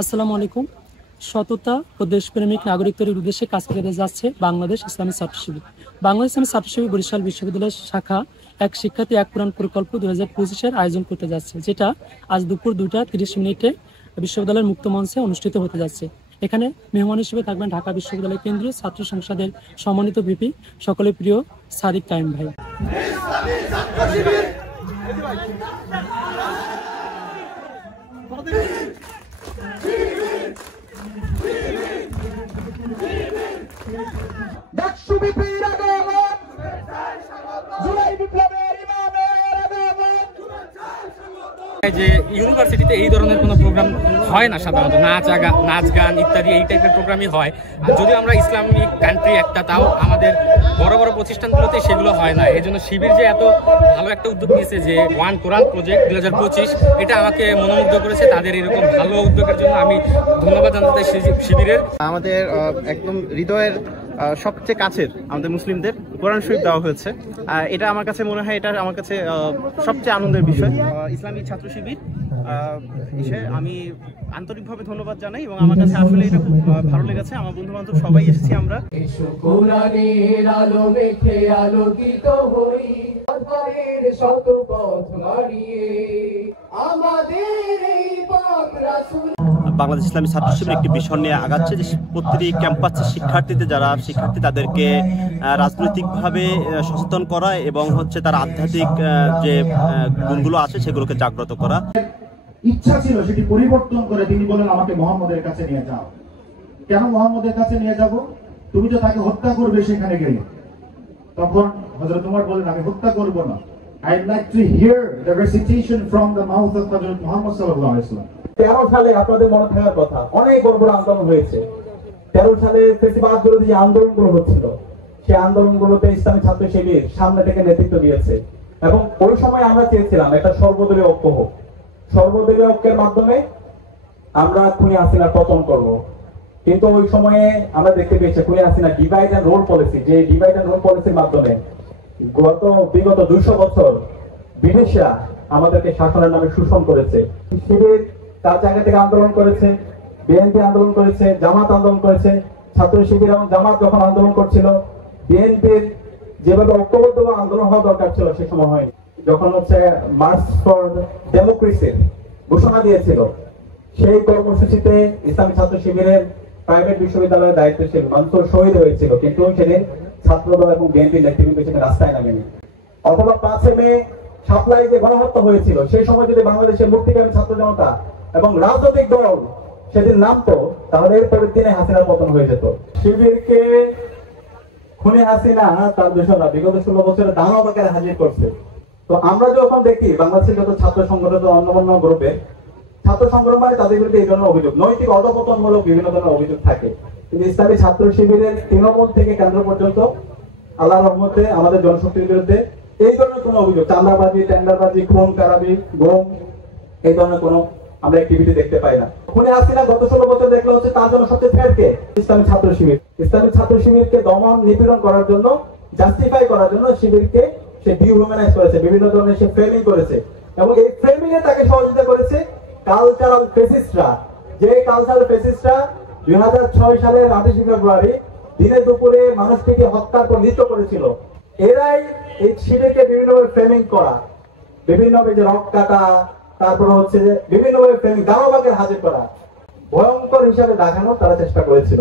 আসসালামু আলাইকুম। সততা ও দেশপ্রেমিক নাগরিক তৈরির উদ্দেশ্যে কাজ করে যাচ্ছে বাংলাদেশ ইসলামী ছাত্র শিবির। বাংলাদেশ ইসলামী ছাত্র শিবির বরিশাল বিশ্ববিদ্যালয়ের শাখা এক শিক্ষার্থী এক পুরাণ প্রকল্প 2025-এর আয়োজন করতে যাচ্ছে, যেটা আজ দুপুর 2:30 বিশ্ববিদ্যালয়ের মুক্ত মঞ্চে অনুষ্ঠিত হতে যাচ্ছে। এখানে মেহমান হিসেবে থাকবেন ঢাকা বিশ্ববিদ্যালয় কেন্দ্রীয় ছাত্র সংসদের সম্মানিত ভিপি, সকলের প্রিয় সাদিক কায়েম ভাই। যে ইউনিভার্সিটিতে এই ধরনের কোনো প্রোগ্রাম হয় না, সাধারণত নাচ গান ইত্যাদি এই টাইপের প্রোগ্রামই হয়। যদিও আমরা ইসলামিক কান্ট্রি একটা, তাও আমাদের বড় বড় প্রতিষ্ঠানগুলোতে সেগুলো হয় না। এই জন্য শিবির যে এত ভালো একটা উদ্যোগ নিয়েছে, যে ওয়ান কোরআন প্রজেক্ট 2025, এটা আমাকে মনোমুগ্ধ করেছে। তাদের এরকম ভালো উদ্যোগের জন্য আমি ধন্যবাদ জানাতে চাই শিবিরের। আমাদের একদম হৃদয়ের সবচেয়ে কাছের আমাদের মুসলিমদের কোরআন শরীফ দেওয়া হয়েছে। এটা আমার কাছে মনে হয়, এটা আমার কাছে সবচেয়ে আনন্দের বিষয়। ইসলামী ছাত্র শিবির আমি আন্তরিকভাবে ধন্যবাদ জানাই, এবং আমার কাছে আসলে এটা খুব ভালো লেগেছে। আমার বন্ধু বান্ধব সবাই এসেছি আমরা। কোরআনের আলো মেখে আলোকিত হই, শত পথ হারিয়ে আমাদের এই পথ রাসূল। বাংলাদেশ ইসলামী ছাত্র শিবির একটি মিশন নিয়ে আগাচ্ছে, যে প্রতিটি ক্যাম্পাসের শিক্ষার্থী তাদেরকে রাজনৈতিকভাবে সচেতন করা এবং তার আধ্যাত্মিক যে গুণগুলো আছে সেগুলোকে জাগ্রত করা। ইচ্ছা ছিল সেটি পরিবর্তন করে তিনি বলেন, আমাকে মুহাম্মদের কাছে নিয়ে যাও। কেন মুহাম্মদের কাছে নিয়ে যাব? তুমি তো তাকে হত্যা করবে সেখানে গেলে। তখন হযরত ওমর বলেন, আমি হত্যা করব না। I'd like to hear the recitation from the mouth of Hযরত Muhammad সাল্লাল্লাহু আলাইহি ওয়াসাল্লাম। 13 সালে আপনাদের মনে থাকার কথা, অনেক বড় বড় আন্দোলন হয়েছে। 13 সালে ফেসিবাদ বিরোধী যে আন্দোলনগুলো হচ্ছিল, সেই আন্দোলনগুলোতে ইসলামী ছাত্র শিবির সামনে থেকে নেতৃত্ব দিয়েছে। এবং ওই সময় আমরা চেয়েছিলাম একটা সর্বদলীয় ঐক্য হোক। সর্বদলীয় ঐক্যের মাধ্যমে আমরা খুনি হাসিনার পতন করব। কিন্তু ওই সময়ে আমরা দেখতে পেয়েছি খুনি Hasina divide and rule policy, যে ডিভাইড এন্ড রোল পলিসির মাধ্যমে বিগত 200 বছর বিদেশিরা আমাদেরকে শাসনের নামে শোষণ করেছে। শিবির তার জায়গা থেকে আন্দোলন করেছে, বিএনপি আন্দোলন করেছে, জামাত আন্দোলন করেছে। ছাত্র শিবির এবং জামাত যখন আন্দোলন করছিল, বিএনপির যেভাবে ঐক্যবদ্ধভাবে আন্দোলন হওয়া দরকার ছিল সে সময় হয়নি। যখন মার্চ ফর ডেমোক্রেসির ঘোষণা দিয়েছিল, সেই কর্মসূচিতে ইসলামী ছাত্র শিবিরের প্রাইভেট বিশ্ববিদ্যালয়ের দায়িত্বশীল মানসুর শহীদ হয়েছিল, কিন্তু সেদিন ছাত্রদল এবং বিএনপি নেতৃবৃন্দ সেদিন রাস্তায় নামেনি। অথবা 5 মে সাপ্লাই যে গণহত্যা হয়েছিল, সেই সময় যদি বাংলাদেশের মুক্তিকামী ছাত্র জনতা এবং রাজনৈতিক দল সেদিন নামতো, তাহলে এর পরের দিনে হাসিনার পতন হয়ে যেত। শিবিরকে খুনি হাসিনা তার দোষরা বিগত 16 বছরে দানব আকারে হাজির করছে। তো আমরা যখন দেখি বাংলাদেশের যত ছাত্র সংগঠন অন্যান্য গ্রুপে ছাত্র সংগ্রাম মানে তাদের বিরুদ্ধে এই ধরনের অভিযোগ, নৈতিক অধপতনমূলক বিভিন্ন ধরনের অভিযোগ থাকে। কিন্তু ইসলামী ছাত্র শিবিরের তৃণমূল থেকে কেন্দ্র পর্যন্ত আল্লাহর রহমতে আমাদের জনশক্তির বিরুদ্ধে এই ধরনের কোনো অভিযোগ, চাঁদাবাজি, টেন্ডারবাজি, খুন কারাবি, গম, এই ধরনের কোনো আমরা অ্যাক্টিভিটি দেখতে পাই না। খুনি হাসিনা গত 16 বছর দেখলে তার জন্য সবচেয়ে ফের কে? ইসলামী ছাত্র শিবির। ইসলামী ছাত্র শিবিরকে দমন নিপীড়ন করার জন্য, জাস্টিফাই করার জন্য শিবিরকে সে ডিহিউম্যানাইজ করেছে, বিভিন্ন ধরনের সে ফ্রেমিং করেছে, এবং এই ফ্রেমিং এ তাকে সহযোগিতা করেছে কালচারাল ফেসিস্টরা। যে কালচারাল ফেসিস্টরা 2006 সালের 28 ফেব্রুয়ারি দিনে দুপুরে মানুষটিকে হত্যার পর নৃত্য করেছিল, এরাই এই শিবিরকে বিভিন্নভাবে ফ্রেমিং করা, বিভিন্নভাবে যে রক কাটা, তারপরে যে বিভিন্নভাবে ফ্রেমিং দাওয়াবাগের হাজির করা, ভয়ঙ্কর হিসাবে দেখানোর তারা চেষ্টা করেছিল।